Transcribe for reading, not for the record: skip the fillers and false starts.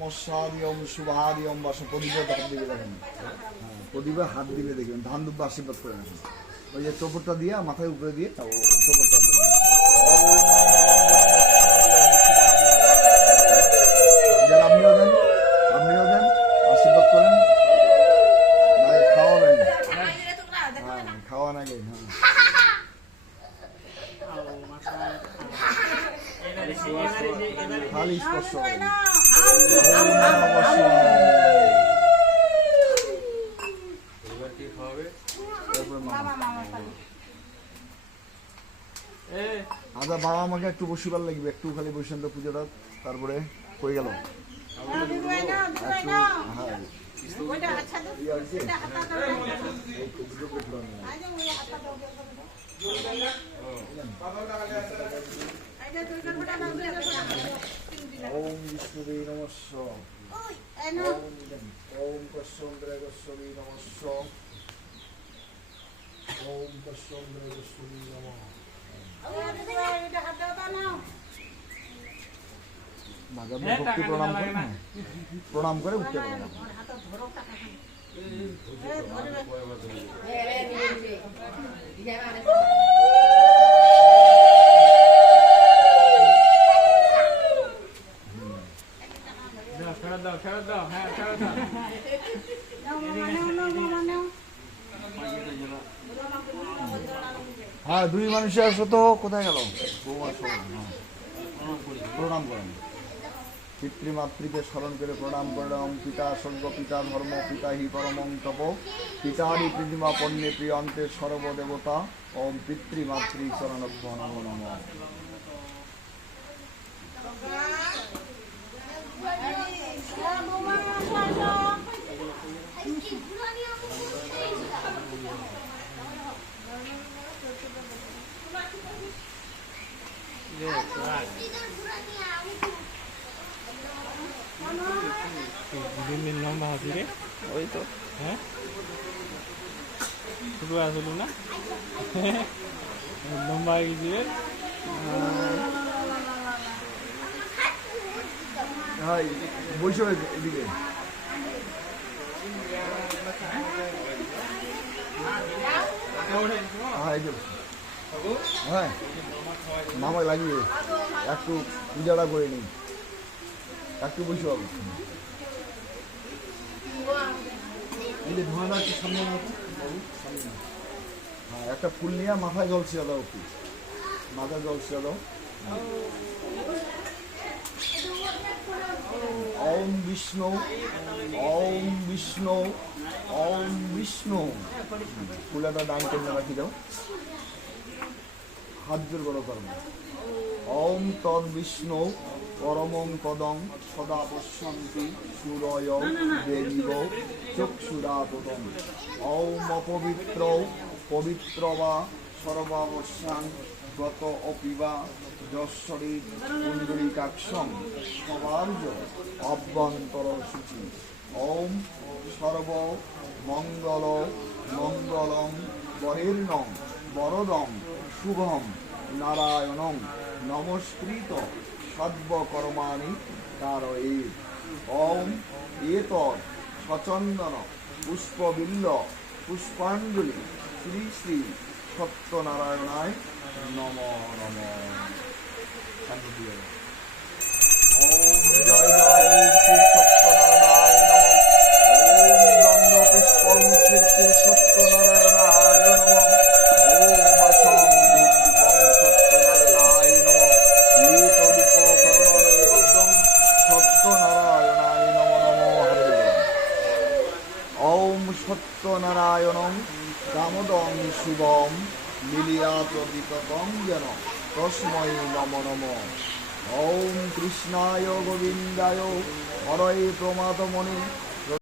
নমস্কারিয়ম শুভারিয়ম বাস প্রদীপের হাত দিবে দেখেন, প্রদীপের হাত দিবে দেখবেন, ধান দুব্বা আশীর্বাদ করে রাখেন। ওই যে চোপড়টা দিয়ে মাথায় উপরে দিয়ে চোপড়টা আপনিও দেন, আপনিও দেন, আশীর্বাদ করেন, খাওয়াবেন, হ্যাঁ খাওয়ান আগে, হ্যাঁ খালি স্পর্শ করেন। আচ্ছা বাবা আমাকে একটু বসিবার লাগবে, একটু খালি বসেন তো পুজোটা, তারপরে কই গেল ওম বিষ্ণুবে নমস্য, ওম কশ্যন্দ্রে গোস্বী নমস্য, ওম কশ্যন্দ্রে গোস্বী নমঃ। ভক্তি প্রণাম করে, প্রণাম করে উঠতে পারে। হ্যাঁ দুই মানুষের আসো তো, কোথায় গেল? প্রণাম করেন, পিতৃমাতৃকে স্মরণ করে প্রণাম করলাম। পিতা স্বর্গ, পিতা ধর্ম, পিতা হি পরমং তপ, পিতারি পৃথিমা পণ্যে প্রিয়ন্তে সর্বদেবতা, ওম পিতৃমাতৃ চরণভ্য নমো নমঃ। লম্বা হাসি রে, ওই তো হ্যাঁ শুধু আসলো না লম্বা হয়ে গেছি রে। হ্যাঁ বসে এদিকে, হ্যাঁ মামা লাগিয়ে একটু পূজাটা করে নিই, একটু বসে হবে। হ্যাঁ একটা ফুল নিয়ে মাথায় জল ছিয়া দাও, একটু মাথায় জল ছিয়া দাও। ওম বিষ্ণু, ওম বিষ্ণু, ওম বিষ্ণু। ফুলাটা ডান করে রাখি দাও, হাত জোর বড় করবো। ওম তদ বিষ্ণু পরমং পদং সদা পশ্যন্তি সূরয় দেবীব চক্ষুরাততম। ওম অপবিত্র পবিত্র বা সর্বাবস্যাং গত অপিবা যশ্বরী পুণ্ডরীকাক্ষং সবার্য অভ্যন্তর সূচি। ওম সর্ব মঙ্গল মঙ্গলং বরেণ্যং বরদং শুভং নারায়ণং নমস্কৃত সর্বকর্মাণি কারয়ে। ওম এতৎ সচন্দন পুষ্পবিল্ল পুষ্পাঞ্জলি শ্রী শ্রী সত্যনারায়ণায় নমো নমঃ। ওম জয় জয় শ্রী সত্যনারায়ণ নমঃ। ওম দণ্ড পুষ্পং শ্রী শ্রী সত্যনারায়ণায় নমঃ। ওম আসং ধূপদীপং সত্যনারায়ণায় নমঃ। এতদুপকরণং সত্যনারায়ণায় নমো নমঃ। হরে ওম সত্যনারায়ণং কামদং শুভম মিলিয়া প্রদীপকং যেন তস্मै নমো নমঃ। ওম কৃষ্ণায় গোবিন্দায় হরয়ে প্রমাদমণি